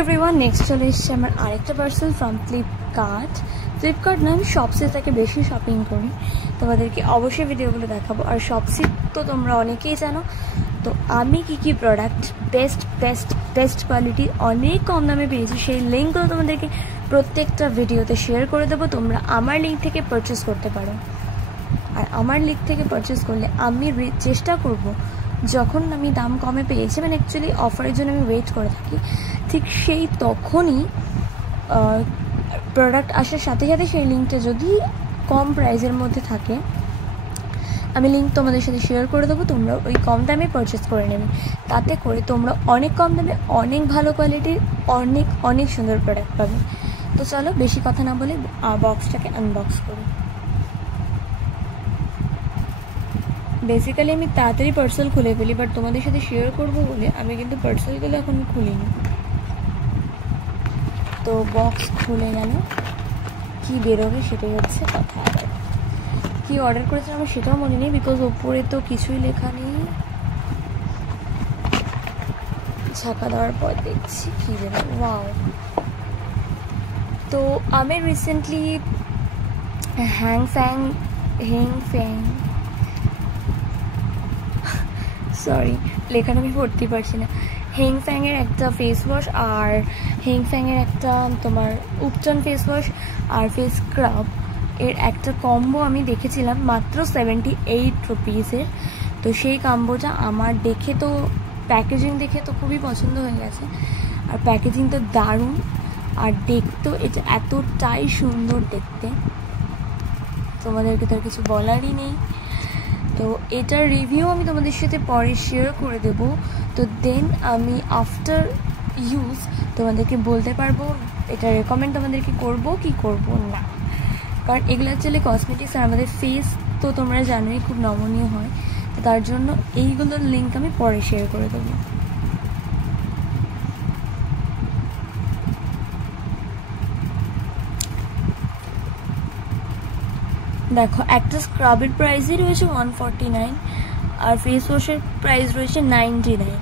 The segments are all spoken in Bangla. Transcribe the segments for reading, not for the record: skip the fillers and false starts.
এভরিওয়ান, নেক্সট চলে এসেছে আমার আরেকটা পার্সেল ফ্রম ফ্লিপকার্ট না, আমি শপসি থেকে বেশি শপিং করি, তোমাদেরকে অবশ্যই ভিডিওগুলো দেখাবো। আর শপসি তো তোমরা অনেকেই জানো, তো আমি কী প্রোডাক্ট বেস্ট কোয়ালিটি অনেক কম দামে পেয়েছি সেই লিঙ্কগুলো তোমাদেরকে প্রত্যেকটা ভিডিওতে শেয়ার করে দেবো। তোমরা আমার লিঙ্ক থেকে পারচেস করতে পারো। আর আমার লিঙ্ক থেকে পারচেস করলে আমি চেষ্টা করব যখন আমি দাম কমে পেয়েছি, মানে অ্যাকচুয়ালি অফারের জন্য আমি ওয়েট করে থাকি, ঠিক সেই তখনই প্রোডাক্ট আসার সাথে সাথে সেই লিঙ্কটা যদি কম প্রাইসের মধ্যে থাকে আমি লিঙ্ক তোমাদের সাথে শেয়ার করে দেবো। তোমরা ওই কম দামে পারচেস করে নেবে, তাতে করে তোমরা অনেক কম দামে অনেক ভালো কোয়ালিটির অনেক সুন্দর প্রোডাক্ট পাবে। তো চলো বেশি কথা না বলে বক্সটাকে আনবক্স করি। বেসিক্যালি আমি তাড়াতাড়ি পার্সেল খুলে ফেলি, বাট তোমাদের সাথে শেয়ার করবো বলে আমি কিন্তু পার্সেলগুলো এখন খুলিনি। তো বক্স খুলে গেল, কী বেরোবে সেটাই হচ্ছে কথা। আবার কী অর্ডার করেছিলাম আমার সেটাও মনে নেই, বিকজ ওপরে তো কিছুই লেখা নেই। ছাকা দেওয়ার পর দেখছি কী বেরো। ওয়াও! তো আমি রিসেন্টলি হ্যাং ফ্যাং সরি লেখাটা আমি পড়তে পারছি না। হেং ফ্যাংয়ের একটা ফেস ওয়াশ আর হেং ফ্যাংয়ের একটা তোমার উপটন ফেস ওয়াশ আর ফেস স্ক্রাব এর একটা কম্বো আমি দেখেছিলাম মাত্র 78 রুপিসের। তো সেই কম্বোটা আমার দেখে তো প্যাকেজিং দেখে তো খুবই পছন্দ হয়ে গেছে। আর প্যাকেজিং তো দারুণ, আর দেখতেও এটা এতটাই সুন্দর দেখতে, তোমাদেরকে তো আর কিছু বলারই নেই। তো এটার রিভিউ আমি তোমাদের সাথে পরে শেয়ার করে দেবো। তো দেন আমি আফটার ইউজ তোমাদেরকে বলতে পারবো এটা রেকমেন্ড তোমাদেরকে করবো কি করবো না। কারণ এগুলো অ্যাকচুয়ালি কসমেটিক্স, আর আমাদের ফেস তো তোমরা জানোই খুব নমনীয় হয়, তো তার জন্য এইগুলোর লিঙ্ক আমি পরে শেয়ার করে দেবো। দেখো, একটা স্ক্রাবের প্রাইসই রয়েছে 149 আর ফেস ওয়াশের প্রাইস রয়েছে 99।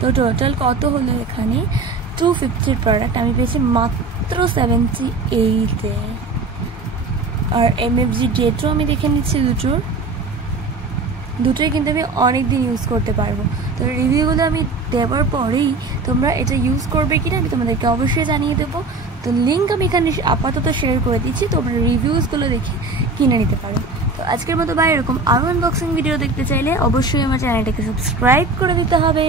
তো টোটাল কত হলো এখানে? 250 প্রোডাক্ট আমি পেয়েছি মাত্র 78-এ। আর MFG ডেটও আমি দেখে নিচ্ছি, দুটোই কিন্তু আমি অনেক দিন ইউজ করতে পারবো। তো রিভিউগুলো আমি দেওয়ার পরেই তোমরা এটা ইউজ করবে কিনা আমি তোমাদেরকে অবশ্যই জানিয়ে দেবো। তো লিঙ্ক আমি এখানে আপাতত শেয়ার করে দিচ্ছি, তোমরা রিভিউসগুলো দেখে কিনে নিতে পারো। তো আজকের মতো এরকম আরও আনবক্সিং ভিডিও দেখতে চাইলে অবশ্যই আমার চ্যানেলটাকে সাবস্ক্রাইব করে দিতে হবে।